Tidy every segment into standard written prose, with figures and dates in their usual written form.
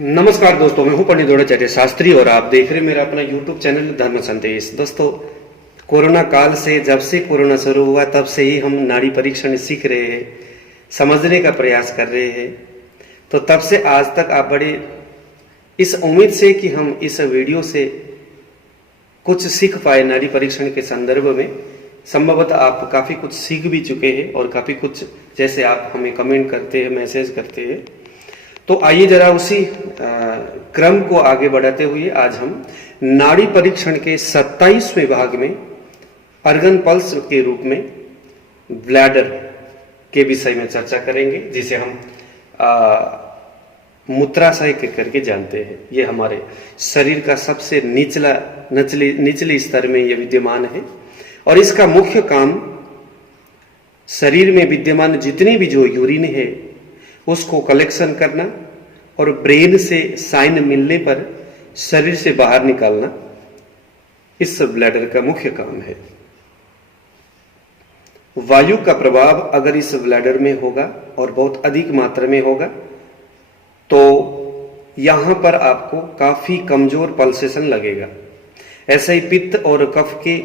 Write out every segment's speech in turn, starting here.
नमस्कार दोस्तों, मैं हूं पंडित द्रोणाचार्य शास्त्री और आप देख रहे हैं मेरा अपना YouTube चैनल धर्म संदेश। दोस्तों, कोरोना काल से जब से कोरोना शुरू हुआ तब से ही हम नाड़ी परीक्षण सीख रहे हैं, समझने का प्रयास कर रहे हैं। तो तब से आज तक आप बड़े इस उम्मीद से कि हम इस वीडियो से कुछ सीख पाए नाड़ी परीक्षण के संदर्भ में। संभवतः आप काफ़ी कुछ सीख भी चुके हैं और काफ़ी कुछ जैसे आप हमें कमेंट करते हैं, मैसेज करते हैं। तो आइए जरा उसी क्रम को आगे बढ़ाते हुए आज हम नाड़ी परीक्षण के 27वें भाग में अर्गन पल्स के रूप में ब्लैडर के विषय में चर्चा करेंगे, जिसे हम मूत्राशय करके जानते हैं। ये हमारे शरीर का सबसे निचले स्तर में ये विद्यमान है और इसका मुख्य काम शरीर में विद्यमान जितनी भी जो यूरिन है उसको कलेक्शन करना और ब्रेन से साइन मिलने पर शरीर से बाहर निकालना इस ब्लैडर का मुख्य काम है। वायु का प्रभाव अगर इस ब्लैडर में होगा और बहुत अधिक मात्रा में होगा तो यहां पर आपको काफी कमजोर पल्सेशन लगेगा। ऐसे ही पित्त और कफ के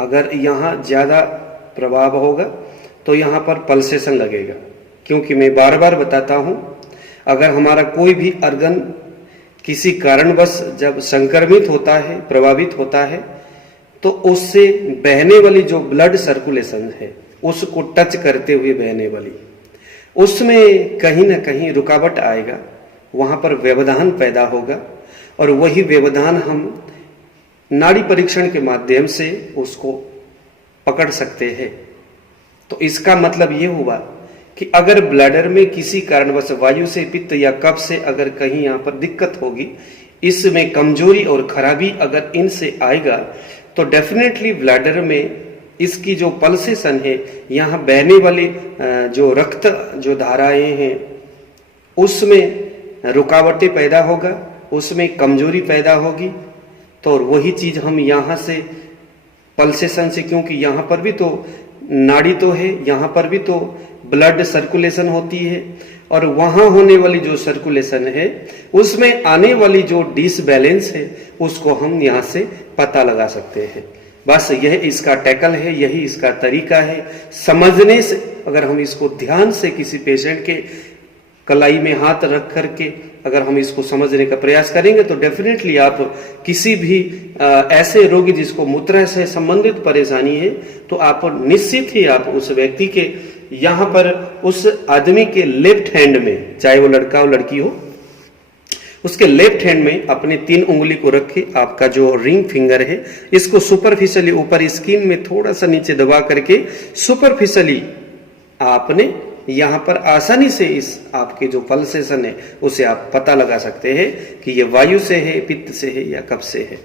अगर यहां ज्यादा प्रभाव होगा तो यहां पर पल्सेशन लगेगा। क्योंकि मैं बार बार बताता हूं, अगर हमारा कोई भी अर्गन किसी कारणवश जब संक्रमित होता है, प्रभावित होता है, तो उससे बहने वाली जो ब्लड सर्कुलेशन है उसको टच करते हुए बहने वाली, उसमें कहीं ना कहीं रुकावट आएगा, वहां पर व्यवधान पैदा होगा और वही व्यवधान हम नाड़ी परीक्षण के माध्यम से उसको पकड़ सकते हैं। तो इसका मतलब ये हुआ कि अगर ब्लैडर में किसी कारणवश वायु से, पित्त या कफ से अगर कहीं यहाँ पर दिक्कत होगी, इसमें कमजोरी और खराबी अगर इनसे आएगा तो डेफिनेटली ब्लैडर में इसकी जो पल्सेशन है, यहाँ बहने वाली जो रक्त जो धाराएं हैं उसमें रुकावटें पैदा होगा, उसमें कमजोरी पैदा होगी। तो वही चीज हम यहाँ से पल्सेशन से, क्योंकि यहाँ पर भी तो नाड़ी तो है, यहाँ पर भी तो ब्लड सर्कुलेशन होती है और वहां होने वाली जो सर्कुलेशन है उसमें आने वाली जो डिसबैलेंस है उसको हम यहाँ से पता लगा सकते हैं। बस यह इसका टैकल है, यही इसका तरीका है। समझने से अगर हम इसको ध्यान से किसी पेशेंट के कलाई में हाथ रख करके अगर हम इसको समझने का प्रयास करेंगे तो डेफिनेटली आप किसी भी ऐसे रोगी जिसको मूत्राशय से संबंधित परेशानी है तो आप निश्चित ही आप उस व्यक्ति के यहाँ पर उस आदमी के लेफ्ट हैंड में, चाहे वो लड़का हो लड़की हो, उसके लेफ्ट हैंड में अपने 3 उंगली को रखे, आपका जो रिंग फिंगर है इसको सुपरफिशियली ऊपर स्किन में थोड़ा सा नीचे दबा करके सुपरफिशियली आपने यहाँ पर आसानी से इस आपके जो पल्सेशन है उसे आप पता लगा सकते हैं कि ये वायु से है, पित्त से है या कफ से है।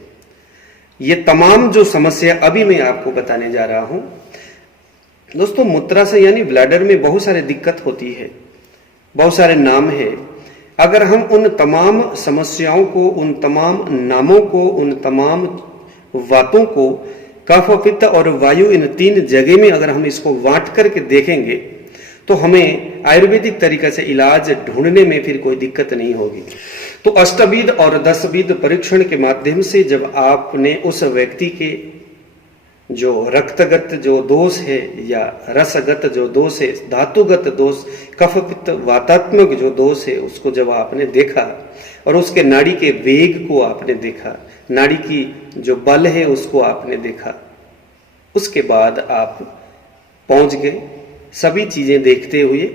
ये तमाम जो समस्या अभी मैं आपको बताने जा रहा हूं दोस्तों, मूत्राशय यानी ब्लैडर में बहुत सारी दिक्कत होती है, बहुत सारे नाम है। अगर हम उन तमाम समस्याओं को, उन तमाम नामों को, उन तमाम बातों को कफ, पित्त और वायु इन 3 जगह में अगर हम इसको बांट करके देखेंगे तो हमें आयुर्वेदिक तरीके से इलाज ढूंढने में फिर कोई दिक्कत नहीं होगी। तो अष्टविध और 10विध परीक्षण के माध्यम से जब आपने उस व्यक्ति के जो रक्तगत जो दोष है या रसगत जो दोष है, धातुगत दोष, कफ पित्त वातात्मक जो दोष है उसको जब आपने देखा और उसके नाड़ी के वेग को आपने देखा, नाड़ी की जो बल है उसको आपने देखा, उसके बाद आप पहुंच गए सभी चीजें देखते हुए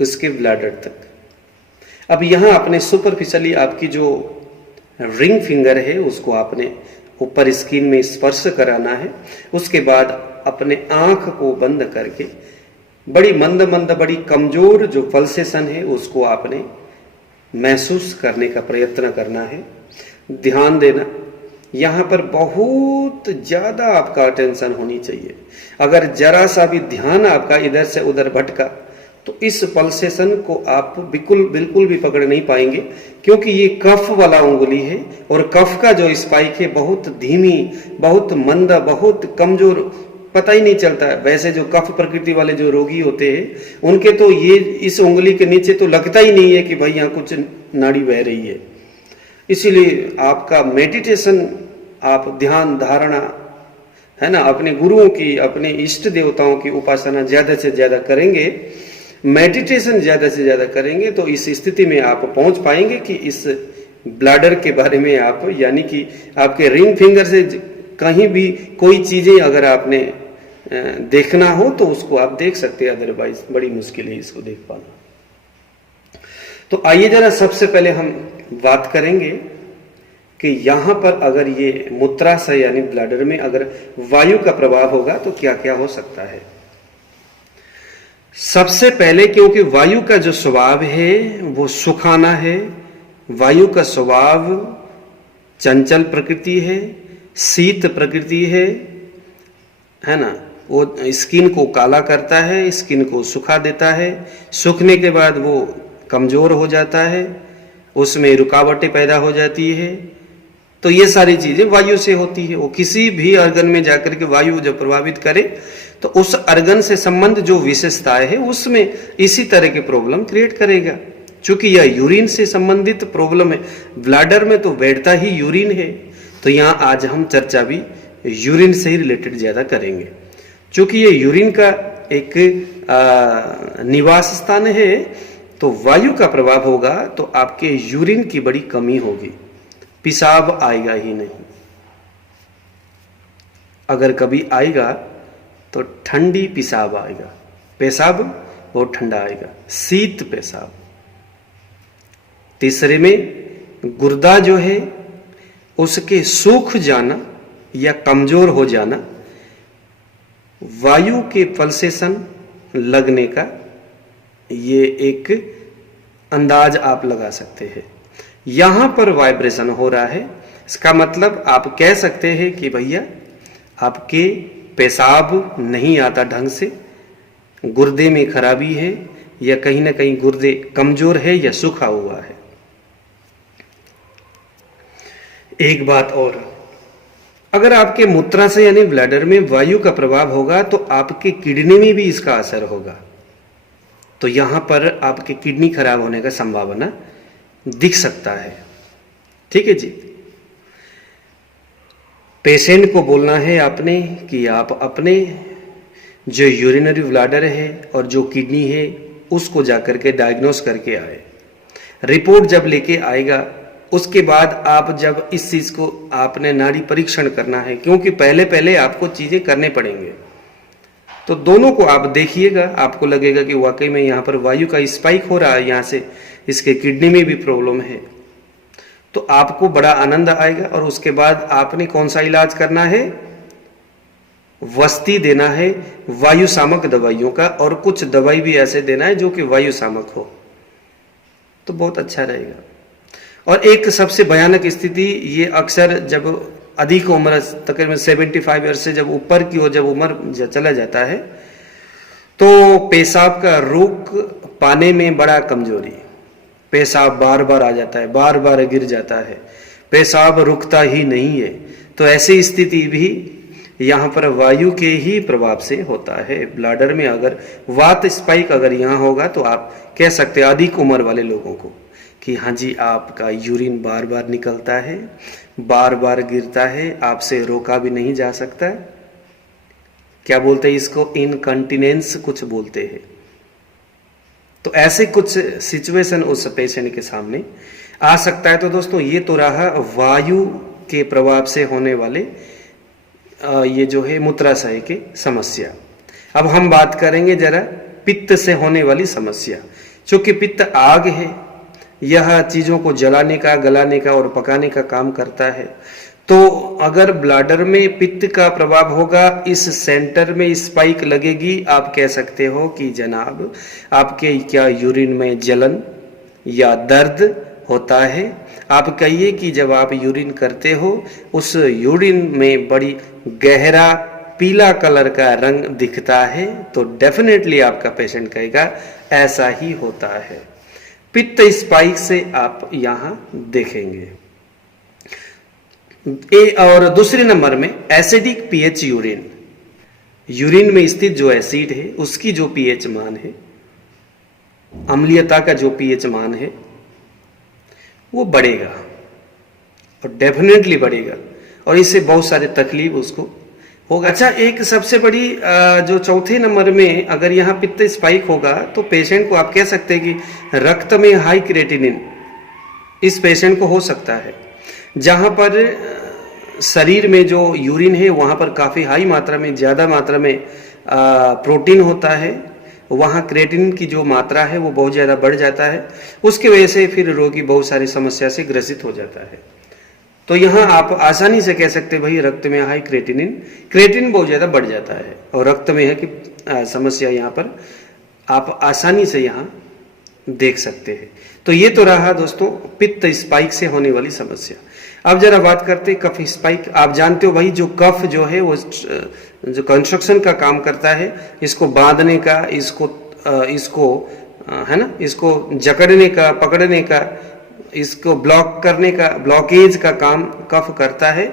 उसके ब्लैडर तक। अब यहां आपने सुपरफिशियली आपकी जो रिंग फिंगर है उसको आपने ऊपर स्किन में स्पर्श कराना है। उसके बाद अपने आंख को बंद करके बड़ी मंद मंद, बड़ी कमजोर जो पल्सेशन है उसको आपने महसूस करने का प्रयत्न करना है। ध्यान देना, यहाँ पर बहुत ज्यादा आपका अटेंशन होनी चाहिए। अगर जरा सा भी ध्यान आपका इधर से उधर भटका तो इस पल्सेशन को आप बिल्कुल भी पकड़ नहीं पाएंगे, क्योंकि ये कफ वाला उंगली है और कफ का जो स्पाइक है बहुत धीमी, बहुत मंद, बहुत कमजोर पता ही नहीं चलता है। वैसे जो कफ प्रकृति वाले जो रोगी होते हैं उनके तो ये इस उंगली के नीचे तो लगता ही नहीं है कि भाई यहाँ कुछ नाड़ी बह रही है। इसीलिए आपका मेडिटेशन, आप ध्यान धारणा है ना, अपने गुरुओं की, अपने इष्ट देवताओं की उपासना ज्यादा से ज्यादा करेंगे, मेडिटेशन ज्यादा से ज्यादा करेंगे तो इस स्थिति में आप पहुंच पाएंगे कि इस ब्लैडर के बारे में आप, यानी कि आपके रिंग फिंगर से कहीं भी कोई चीजें अगर आपने देखना हो तो उसको आप देख सकते हैं, अदरवाइज बड़ी मुश्किल है इसको देख पाना। तो आइए जरा सबसे पहले हम बात करेंगे कि यहां पर अगर ये मूत्राशय यानी ब्लैडर में अगर वायु का प्रभाव होगा तो क्या क्या हो सकता है। सबसे पहले, क्योंकि वायु का जो स्वभाव है वो सुखाना है, वायु का स्वभाव चंचल प्रकृति है, शीत प्रकृति है ना, वो स्किन को काला करता है, स्किन को सुखा देता है, सूखने के बाद वो कमजोर हो जाता है, उसमें रुकावटें पैदा हो जाती है। तो ये सारी चीजें वायु से होती है। वो किसी भी अर्गन में जाकर के वायु जब प्रभावित करे तो उस अर्गन से संबंध जो विशेषताएं है उसमें इसी तरह के प्रॉब्लम क्रिएट करेगा। चूंकि यह यूरिन से संबंधित प्रॉब्लम है, ब्लैडर में तो बैठता ही यूरिन है, तो यहां आज हम चर्चा भी यूरिन से ही रिलेटेड ज्यादा करेंगे। चूंकि ये यूरिन का एक निवास स्थान है, तो वायु का प्रभाव होगा तो आपके यूरिन की बड़ी कमी होगी, पेशाब आएगा ही नहीं। अगर कभी आएगा तो ठंडी पेशाब आएगा, पेशाब वो ठंडा आएगा, शीत पेशाब। तीसरे में गुर्दा जो है उसके सूख जाना या कमजोर हो जाना वायु के पल्सेशन लगने का ये एक अंदाज आप लगा सकते हैं। यहां पर वाइब्रेशन हो रहा है, इसका मतलब आप कह सकते हैं कि भैया आपके पेशाब नहीं आता ढंग से, गुर्दे में खराबी है या कहीं ना कहीं गुर्दे कमजोर है या सूखा हुआ है। एक बात और, अगर आपके मूत्राशय यानी ब्लैडर में वायु का प्रभाव होगा तो आपके किडनी में भी इसका असर होगा, तो यहां पर आपके किडनी खराब होने का संभावना दिख सकता है। ठीक है जी। पेशेंट को बोलना है आपने कि आप अपने जो यूरिनरी ब्लैडर है और जो किडनी है उसको जाकर के डायग्नोस करके आए। रिपोर्ट जब लेके आएगा उसके बाद आप जब इस चीज को आपने नाड़ी परीक्षण करना है, क्योंकि पहले पहले आपको चीजें करने पड़ेंगे, तो दोनों को आप देखिएगा, आपको लगेगा कि वाकई में यहाँ पर वायु का स्पाइक हो रहा है, यहाँ से इसके किडनी में भी प्रॉब्लम है, तो आपको बड़ा आनंद आएगा। और उसके बाद आपने कौन सा इलाज करना है, वस्ती देना है वायु शामक दवाइयों का, और कुछ दवाई भी ऐसे देना है जो कि वायु शामक हो, तो बहुत अच्छा रहेगा। और एक सबसे भयानक स्थिति ये अक्सर जब अधिक उम्र तकरीबन 75 ईयर से जब ऊपर की ओर जब उम्र चला जाता है तो पेशाब का रोक पाने में बड़ा कमजोरी, पेशाब बार बार आ जाता है, बार बार गिर जाता है, पेशाब रुकता ही नहीं है। तो ऐसी स्थिति भी यहाँ पर वायु के ही प्रभाव से होता है। ब्लैडर में अगर वात स्पाइक अगर यहाँ होगा तो आप कह सकते हैं अधिक उम्र वाले लोगों को कि हाँ जी आपका यूरिन बार बार निकलता है, बार बार गिरता है, आपसे रोका भी नहीं जा सकता है। क्या बोलते हैं इसको, इनकंटिनेंस कुछ बोलते हैं। तो ऐसे कुछ सिचुएशन उस पेशेंट के सामने आ सकता है। तो दोस्तों ये तो रहा वायु के प्रभाव से होने वाले ये जो है मूत्राशय की समस्या। अब हम बात करेंगे जरा पित्त से होने वाली समस्या। चूंकि पित्त आग है, यह चीजों को जलाने का, गलाने का और पकाने का काम करता है, तो अगर ब्लैडर में पित्त का प्रभाव होगा, इस सेंटर में स्पाइक लगेगी, आप कह सकते हो कि जनाब आपके क्या यूरिन में जलन या दर्द होता है। आप कहिए कि जब आप यूरिन करते हो उस यूरिन में बड़ी गहरा पीला कलर का रंग दिखता है, तो डेफिनेटली आपका पेशेंट कहेगा ऐसा ही होता है। पित्त स्पाइक से आप यहां देखेंगे। और दूसरे नंबर में एसिडिक पीएच यूरिन। यूरिन में स्थित जो एसिड है उसकी जो पीएच मान है, अम्लीयता का जो पीएच मान है वो बढ़ेगा और डेफिनेटली बढ़ेगा, और इससे बहुत सारे तकलीफ उसको होगा। अच्छा, एक सबसे बड़ी जो चौथे नंबर में अगर यहाँ पित्त स्पाइक होगा तो पेशेंट को आप कह सकते हैं कि रक्त में हाई क्रिएटिनिन इस पेशेंट को हो सकता है। जहाँ पर शरीर में जो यूरिन है वहाँ पर काफ़ी हाई मात्रा में, ज़्यादा मात्रा में प्रोटीन होता है, वहाँ क्रिएटिनिन की जो मात्रा है वो बहुत ज़्यादा बढ़ जाता है। उसकी वजह से फिर रोगी बहुत सारी समस्या से ग्रसित हो जाता है। तो यहाँ आप आसानी से कह सकते हैं भाई रक्त में हाई क्रिएटिनिन बहुत ज़्यादा बढ़ जाता है और रक्त में है कि समस्या यहाँ पर आप आसानी से यहाँ देख सकते हैं। तो ये तो रहा दोस्तों पित्त स्पाइक से होने वाली समस्या। अब जरा बात करते हैं कफ स्पाइक। आप जानते हो भाई जो कफ जो है वो जो कंस्ट्रक्शन का काम करता है, इसको बांधने का, इसको है ना, इसको जकड़ने का, पकड़ने का, इसको ब्लॉक करने का, ब्लॉकेज का काम कफ करता है।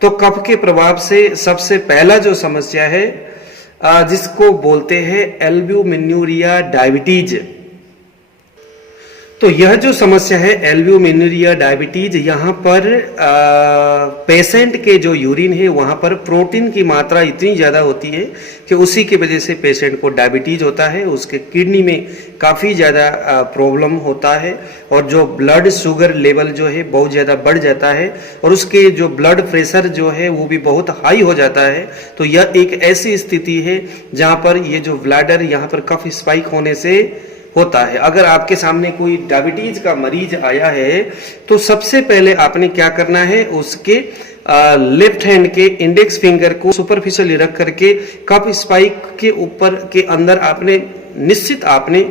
तो कफ के प्रभाव से सबसे पहला जो समस्या है जिसको बोलते हैं एल्ब्यूमिन्यूरिया डायबिटीज। तो यह जो समस्या है एल्ब्यूमिन्यूरिया डायबिटीज, यहाँ पर पेशेंट के जो यूरिन है वहाँ पर प्रोटीन की मात्रा इतनी ज़्यादा होती है कि उसी की वजह से पेशेंट को डायबिटीज होता है। उसके किडनी में काफ़ी ज़्यादा प्रॉब्लम होता है और जो ब्लड शुगर लेवल जो है बहुत ज़्यादा बढ़ जाता है और उसके जो ब्लड प्रेशर जो है वो भी बहुत हाई हो जाता है। तो यह एक ऐसी स्थिति है जहाँ पर ये जो ब्लैडर यहाँ पर कफ स्पाइक होने से होता है। अगर आपके सामने कोई डायबिटीज का मरीज आया है तो सबसे पहले आपने क्या करना है, उसके लेफ्ट हैंड के इंडेक्स फिंगर को सुपरफिशियली रख करके कफ स्पाइक के ऊपर के अंदर आपने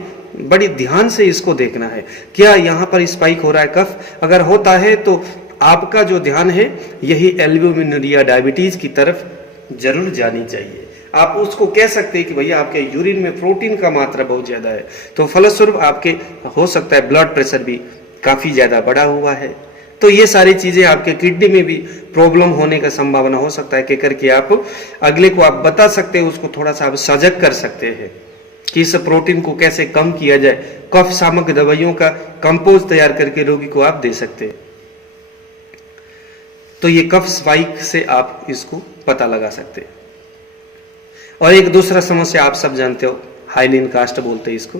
बड़ी ध्यान से इसको देखना है, क्या यहाँ पर स्पाइक हो रहा है कफ। अगर होता है तो आपका जो ध्यान है यही एल्ब्यूमिन्यूरिया डायबिटीज की तरफ जरूर जानी चाहिए। आप उसको कह सकते हैं कि भैया आपके यूरिन में प्रोटीन का मात्रा बहुत ज्यादा है, तो फलस्वरूप आपके हो सकता है ब्लड प्रेशर भी काफी ज्यादा बढ़ा हुआ है। तो ये सारी चीजें आपके किडनी में भी प्रॉब्लम होने का संभावना हो सकता है, कह करके आप अगले को आप बता सकते हैं, उसको थोड़ा सा आप सजग कर सकते हैं कि इस प्रोटीन को कैसे कम किया जाए। कफ शामक दवाइयों का कंपोज तैयार करके रोगी को आप दे सकते हैं। तो ये कफ स्पाइक से आप इसको पता लगा सकते हैं। और एक दूसरा समस्या आप सब जानते हो, हाइलिन कास्ट बोलते हैं इसको।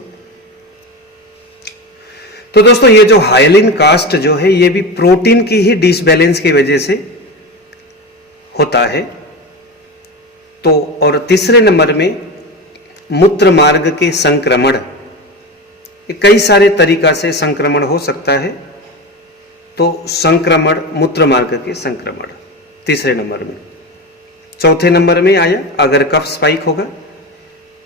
तो दोस्तों ये जो हाइलिन कास्ट जो है ये भी प्रोटीन की ही डिसबैलेंस की वजह से होता है। तो और तीसरे नंबर में मूत्र मार्ग के संक्रमण, कई सारे तरीका से संक्रमण हो सकता है। तो संक्रमण, मूत्र मार्ग के संक्रमण तीसरे नंबर में। चौथे नंबर में आया अगर कफ स्पाइक होगा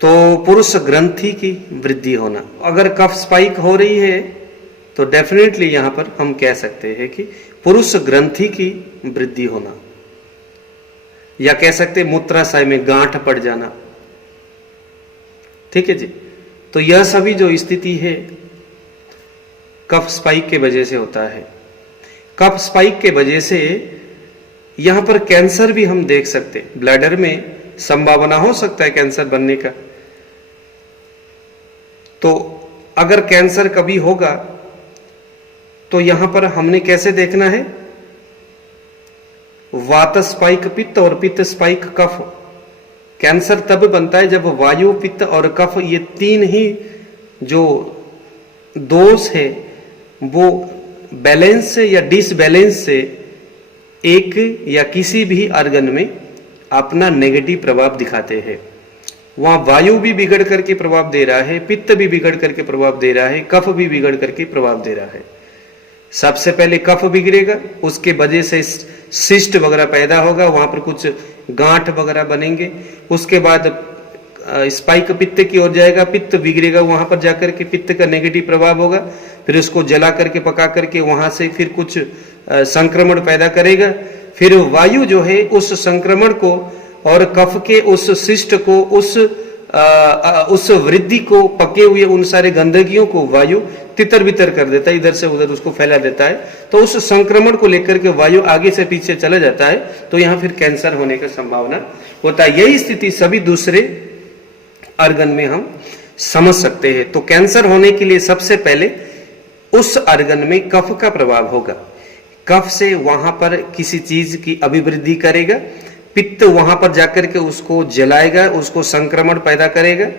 तो पुरुष ग्रंथि की वृद्धि होना। अगर कफ स्पाइक हो रही है तो डेफिनेटली यहां पर हम कह सकते हैं कि पुरुष ग्रंथि की वृद्धि होना, या कह सकते मूत्राशय में गांठ पड़ जाना। ठीक है जी। तो यह सभी जो स्थिति है कफ स्पाइक के वजह से होता है। कफ स्पाइक के वजह से यहां पर कैंसर भी हम देख सकते हैं, ब्लैडर में संभावना हो सकता है कैंसर बनने का। तो अगर कैंसर कभी होगा तो यहां पर हमने कैसे देखना है, वात स्पाइक पित्त और पित्त स्पाइक कफ। कैंसर तब बनता है जब वायु, पित्त और कफ ये तीन ही जो दोष है वो बैलेंस से या डिसबैलेंस से एक या किसी भी ऑर्गन में अपना नेगेटिव प्रभाव दिखाते हैं। वहां वायु भी बिगड़ करके प्रभाव दे रहा है, पित्त भी बिगड़ करके प्रभाव दे रहा है, कफ भी बिगड़ करके प्रभाव दे रहा है। सबसे पहले कफ बिगड़ेगा, उसके वजह से सिस्ट वगैरह पैदा होगा, वहां पर कुछ गांठ वगैरह बनेंगे। उसके बाद स्पाइक पित्त की ओर जाएगा, पित्त बिगड़ेगा, वहां पर जाकर के पित्त का नेगेटिव प्रभाव होगा। फिर उसको जला करके पका करके वहां से फिर कुछ संक्रमण पैदा करेगा। फिर वायु जो है उस संक्रमण को और कफ के उस सिस्ट को, उस वृद्धि को, पके हुए उन सारे गंदगियों को वायु तितर बितर कर देता है, इधर से उधर उसको फैला देता है। तो उस संक्रमण को लेकर के वायु आगे से पीछे चला जाता है, तो यहाँ फिर कैंसर होने की संभावना होता है। यही स्थिति सभी दूसरे ऑर्गन में हम समझ सकते हैं। तो कैंसर होने के लिए सबसे पहले उस ऑर्गन में कफ का प्रभाव होगा। कफ से वहां पर किसी चीज की अभिवृद्धि करेगा, पित्त वहां पर जाकर के उसको जलाएगा, उसको संक्रमण पैदा करेगा,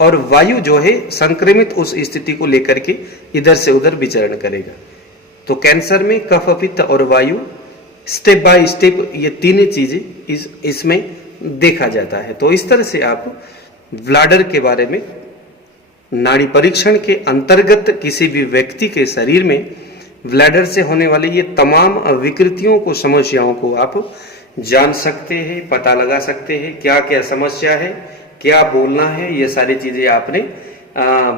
और वायु जो है संक्रमित उस स्थिति को लेकर के इधर से उधर विचरण करेगा। तो कैंसर में कफ, पित्त और वायु स्टेप बाय स्टेप ये तीन चीजें इसमें देखा जाता है। तो इस तरह से आप ब्लैडर के बारे में, नाड़ी परीक्षण के अंतर्गत किसी भी व्यक्ति के शरीर में ब्लैडर से होने वाली ये तमाम विकृतियों को, समस्याओं को आप जान सकते हैं, पता लगा सकते हैं, क्या क्या समस्या है, क्या बोलना है। ये सारी चीजें आपने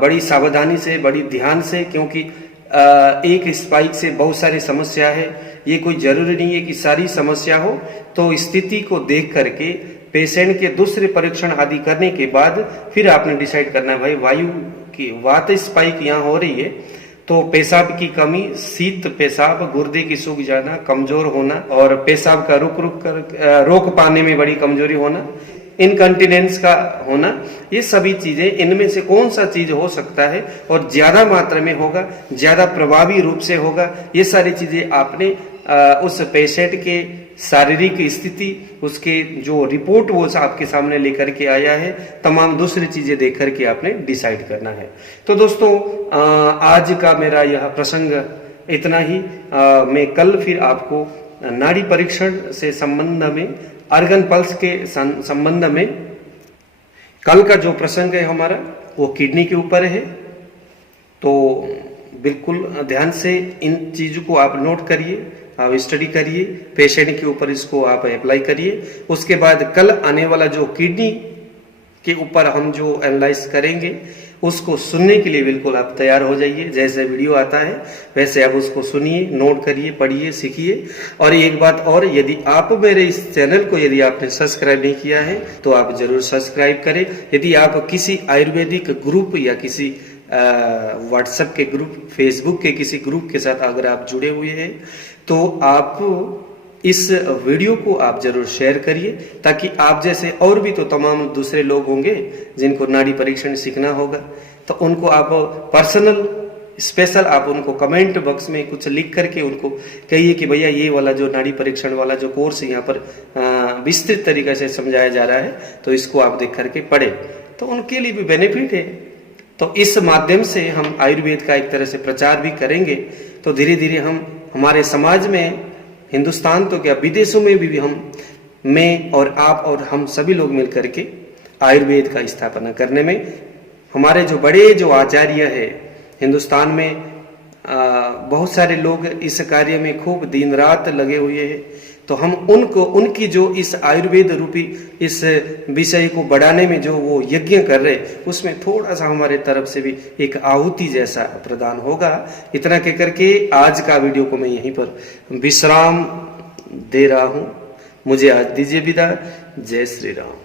बड़ी सावधानी से, बड़ी ध्यान से, क्योंकि एक स्पाइक से बहुत सारी समस्या है, ये कोई जरूरी नहीं है कि सारी समस्या हो। तो स्थिति को देख करके पेशेंट के दूसरे परीक्षण आदि करने के बाद फिर आपने डिसाइड करना है, भाई वायु की वात स्पाइक यहाँ हो रही है, तो पेशाब की कमी, शीत पेशाब, गुर्दे की सूख जाना, कमजोर होना, और पेशाब का रोक पाने में बड़ी कमजोरी होना, इनकंटिनेंस का होना, ये सभी चीजें, इनमें से कौन सा चीज हो सकता है और ज्यादा मात्रा में होगा, ज्यादा प्रभावी रूप से होगा, ये सारी चीजें आपने उस पेशेंट के शारीरिक स्थिति, उसके जो रिपोर्ट वो आपके सामने लेकर के आया है, तमाम दूसरी चीजें देख करके आपने डिसाइड करना है। तो दोस्तों आज का मेरा यह प्रसंग इतना ही। मैं कल फिर आपको नाड़ी परीक्षण से संबंध में, ऑर्गन पल्स के संबंध में, कल का जो प्रसंग है हमारा वो किडनी के ऊपर है। तो बिल्कुल ध्यान से इन चीजों को आप नोट करिए, आप स्टडी करिए, पेशेंट के ऊपर इसको आप अप्लाई करिए। उसके बाद कल आने वाला जो किडनी के ऊपर हम जो एनालाइज करेंगे उसको सुनने के लिए बिल्कुल आप तैयार हो जाइए। जैसे वीडियो आता है वैसे आप उसको सुनिए, नोट करिए, पढ़िए, सीखिए। और एक बात और, यदि आप मेरे इस चैनल को यदि आपने सब्सक्राइब नहीं किया है तो आप जरूर सब्सक्राइब करें। यदि आप किसी आयुर्वेदिक ग्रुप या किसी व्हाट्सएप के ग्रुप, फेसबुक के किसी ग्रुप के साथ अगर आप जुड़े हुए हैं तो आप इस वीडियो को आप जरूर शेयर करिए, ताकि आप जैसे और भी तो तमाम दूसरे लोग होंगे जिनको नाड़ी परीक्षण सीखना होगा, तो उनको आप पर्सनल स्पेशल आप उनको कमेंट बॉक्स में कुछ लिख करके उनको कहिए कि भैया ये वाला जो नाड़ी परीक्षण वाला जो कोर्स यहाँ पर विस्तृत तरीके से समझाया जा रहा है, तो इसको आप देख करके पढ़े, तो उनके लिए भी बेनिफिट है। तो इस माध्यम से हम आयुर्वेद का एक तरह से प्रचार भी करेंगे, तो धीरे धीरे हम हमारे समाज में, हिंदुस्तान तो क्या विदेशों में भी हम, मैं और आप और हम सभी लोग मिल करके आयुर्वेद का स्थापना करने में, हमारे जो बड़े जो आचार्य है हिंदुस्तान में, बहुत सारे लोग इस कार्य में खूब दिन रात लगे हुए हैं। तो हम उनको, उनकी जो इस आयुर्वेद रूपी इस विषय को बढ़ाने में जो वो यज्ञ कर रहे, उसमें थोड़ा सा हमारे तरफ से भी एक आहुति जैसा प्रदान होगा। इतना कह करके आज का वीडियो को मैं यहीं पर विश्राम दे रहा हूं। मुझे आज दीजिए विदा। जय श्री राम।